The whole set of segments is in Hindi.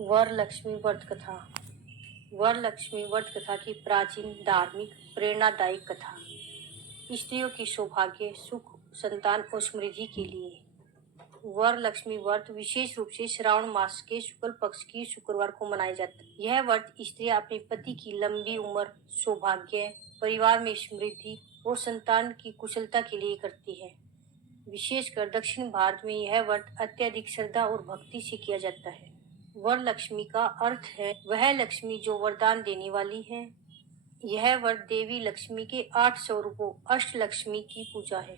वरलक्ष्मी व्रत कथा। वरलक्ष्मी व्रत कथा की प्राचीन धार्मिक प्रेरणादायी कथा। स्त्रियों की सौभाग्य, सुख, संतान और समृद्धि के लिए वरलक्ष्मी व्रत विशेष रूप से श्रावण मास के शुक्ल पक्ष की शुक्रवार को मनाया जाता है। यह व्रत स्त्रियां अपने पति की लंबी उम्र, सौभाग्य, परिवार में समृद्धि और संतान की कुशलता के लिए करती है। विशेषकर दक्षिण भारत में यह व्रत अत्यधिक श्रद्धा और भक्ति से किया जाता है। वरलक्ष्मी का अर्थ है वह लक्ष्मी जो वरदान देने वाली है। यह व्रत देवी लक्ष्मी के 8 स्वरूपों अष्टलक्ष्मी की पूजा है।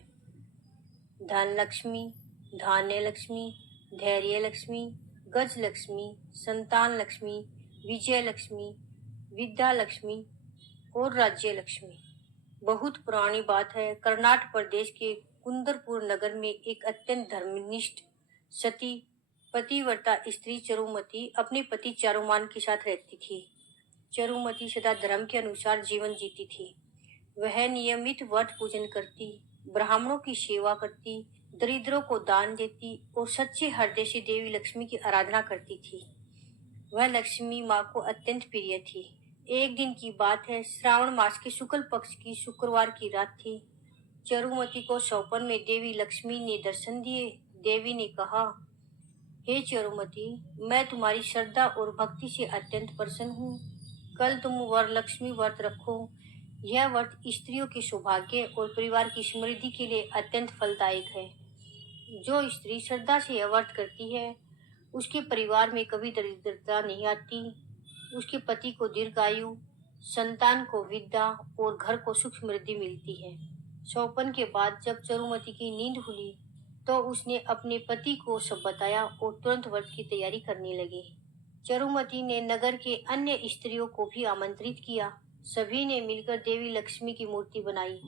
धन लक्ष्मी, धान्य लक्ष्मी, धैर्य लक्ष्मी, गज लक्ष्मी, संतान लक्ष्मी, विजय लक्ष्मी, विद्या लक्ष्मी और राज्य लक्ष्मी। बहुत पुरानी बात है, कर्नाटक प्रदेश के कुंदरपुर नगर में एक अत्यंत धर्मनिष्ठ सती पतिव्रता स्त्री चरुमती अपने पति चारुमान के साथ रहती थी। चरुमती सदा धर्म के अनुसार जीवन जीती थी। वह नियमित व्रत पूजन करती, ब्राह्मणों की सेवा करती, दरिद्रों को दान देती और सच्चे हृदय से देवी लक्ष्मी की आराधना करती थी। वह लक्ष्मी माँ को अत्यंत प्रिय थी। एक दिन की बात है, श्रावण मास के शुक्ल पक्ष की शुक्रवार की रात थी। चरुमती को स्वप्न में देवी लक्ष्मी ने दर्शन दिए। देवी ने कहा, हे चरुमती, मैं तुम्हारी श्रद्धा और भक्ति से अत्यंत प्रसन्न हूँ। कल तुम वरलक्ष्मी व्रत रखो। यह व्रत स्त्रियों के सौभाग्य और परिवार की समृद्धि के लिए अत्यंत फलदायक है। जो स्त्री श्रद्धा से यह व्रत करती है, उसके परिवार में कभी दरिद्रता नहीं आती। उसके पति को दीर्घायु, संतान को विद्या और घर को सुख समृद्धि मिलती है। स्वप्न के बाद जब चरुमती की नींद खुली तो उसने अपने पति को सब बताया और तुरंत व्रत की तैयारी करने लगी। चरुमती ने नगर के अन्य स्त्रियों को भी आमंत्रित किया। सभी ने मिलकर देवी लक्ष्मी की मूर्ति बनाई।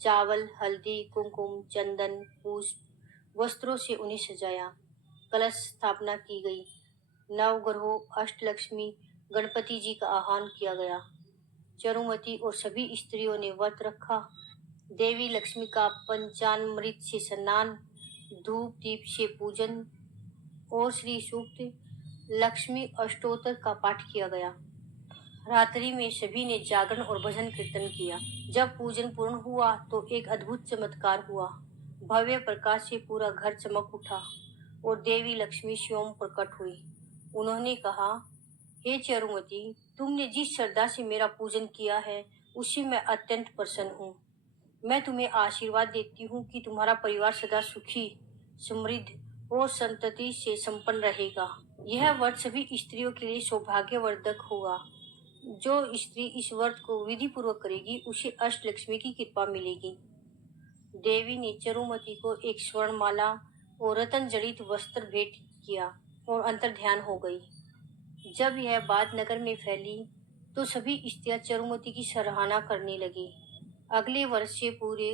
चावल, हल्दी, कुमकुम, चंदन, पुष्प, वस्त्रों से उन्हें सजाया। कलश स्थापना की गई। नवग्रहों, अष्टलक्ष्मी, गणपति जी का आह्वान किया गया। चरुमती और सभी स्त्रियों ने व्रत रखा। देवी लक्ष्मी का पंचामृत से स्नान, धूप दीप से पूजन और श्री सूक्त लक्ष्मी अष्टोत्तर का पाठ किया गया। रात्रि में सभी ने जागरण और भजन कीर्तन किया। जब पूजन पूर्ण हुआ तो एक अद्भुत चमत्कार हुआ। भव्य प्रकाश से पूरा घर चमक उठा और देवी लक्ष्मी स्वयं प्रकट हुई। उन्होंने कहा, हे चरुमती, तुमने जिस श्रद्धा से मेरा पूजन किया है उससे मैं अत्यंत प्रसन्न हूँ। मैं तुम्हें आशीर्वाद देती हूँ कि तुम्हारा परिवार सदा सुखी, समृद्ध और संतति से संपन्न रहेगा। यह व्रत सभी स्त्रियों के लिए सौभाग्यवर्धक होगा। जो स्त्री इस व्रत को विधि पूर्वक करेगी उसे अष्टलक्ष्मी की कृपा मिलेगी। देवी ने चरुमती को एक स्वर्णमाला और रतन जड़ित वस्त्र भेंट किया और अंतर ध्यान हो गई। जब यह बात नगर में फैली तो सभी स्त्रियां चरुमती की सराहना करने लगी। अगले वर्ष से पूरे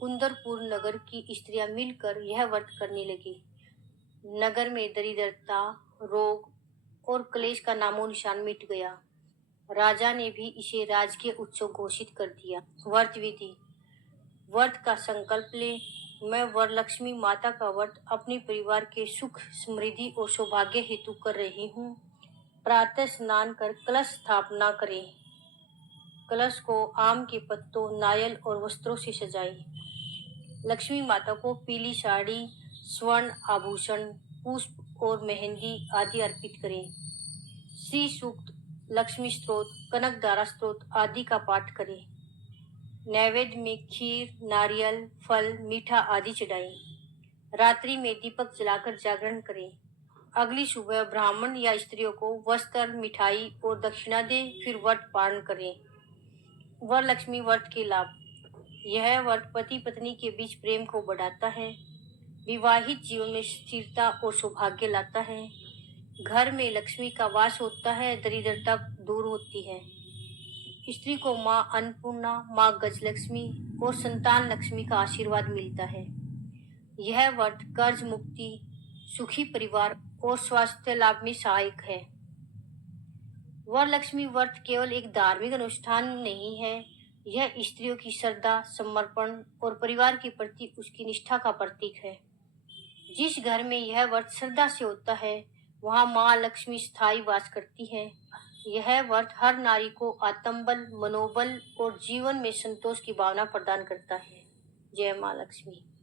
कुंदरपुर नगर की स्त्रियां मिलकर यह व्रत करने लगी। नगर में दरिद्रता, रोग और क्लेश का नामो निशान मिट गया। राजा ने भी इसे राजकीय उत्सव घोषित कर दिया। व्रत विधि। व्रत का संकल्प ले। मैं वरलक्ष्मी माता का व्रत अपने परिवार के सुख, समृद्धि और सौभाग्य हेतु कर रही हूँ। प्रातः स्नान कर कलश स्थापना करें। कलश को आम के पत्तों, नारियल और वस्त्रों से सजाएं। लक्ष्मी माता को पीली साड़ी, स्वर्ण आभूषण, पुष्प और मेहंदी आदि अर्पित करें। श्री सूक्त, लक्ष्मी स्तोत्र, कनकधारा स्तोत्र आदि का पाठ करें। नैवेद्य में खीर, नारियल, फल, मीठा आदि चढ़ाएं। रात्रि में दीपक जलाकर जागरण करें। अगली सुबह ब्राह्मण या स्त्रियों को वस्त्र, मिठाई और दक्षिणा दें, फिर व्रत पारण करें। वरलक्ष्मी व्रत के लाभ। यह व्रत पति पत्नी के बीच प्रेम को बढ़ाता है, विवाहित जीवन में स्थिरता और सौभाग्य लाता है, घर में लक्ष्मी का वास होता है, दरिद्रता दूर होती है। स्त्री को माँ अन्नपूर्णा, माँ गजलक्ष्मी और संतान लक्ष्मी का आशीर्वाद मिलता है। यह व्रत कर्ज मुक्ति, सुखी परिवार और स्वास्थ्य लाभ में सहायक है। वरलक्ष्मी व्रत केवल एक धार्मिक अनुष्ठान नहीं है, यह स्त्रियों की श्रद्धा, समर्पण और परिवार के प्रति उसकी निष्ठा का प्रतीक है। जिस घर में यह व्रत श्रद्धा से होता है वहाँ माँ लक्ष्मी स्थायी वास करती हैं। यह व्रत हर नारी को आत्मबल, मनोबल और जीवन में संतोष की भावना प्रदान करता है। जय माँ लक्ष्मी।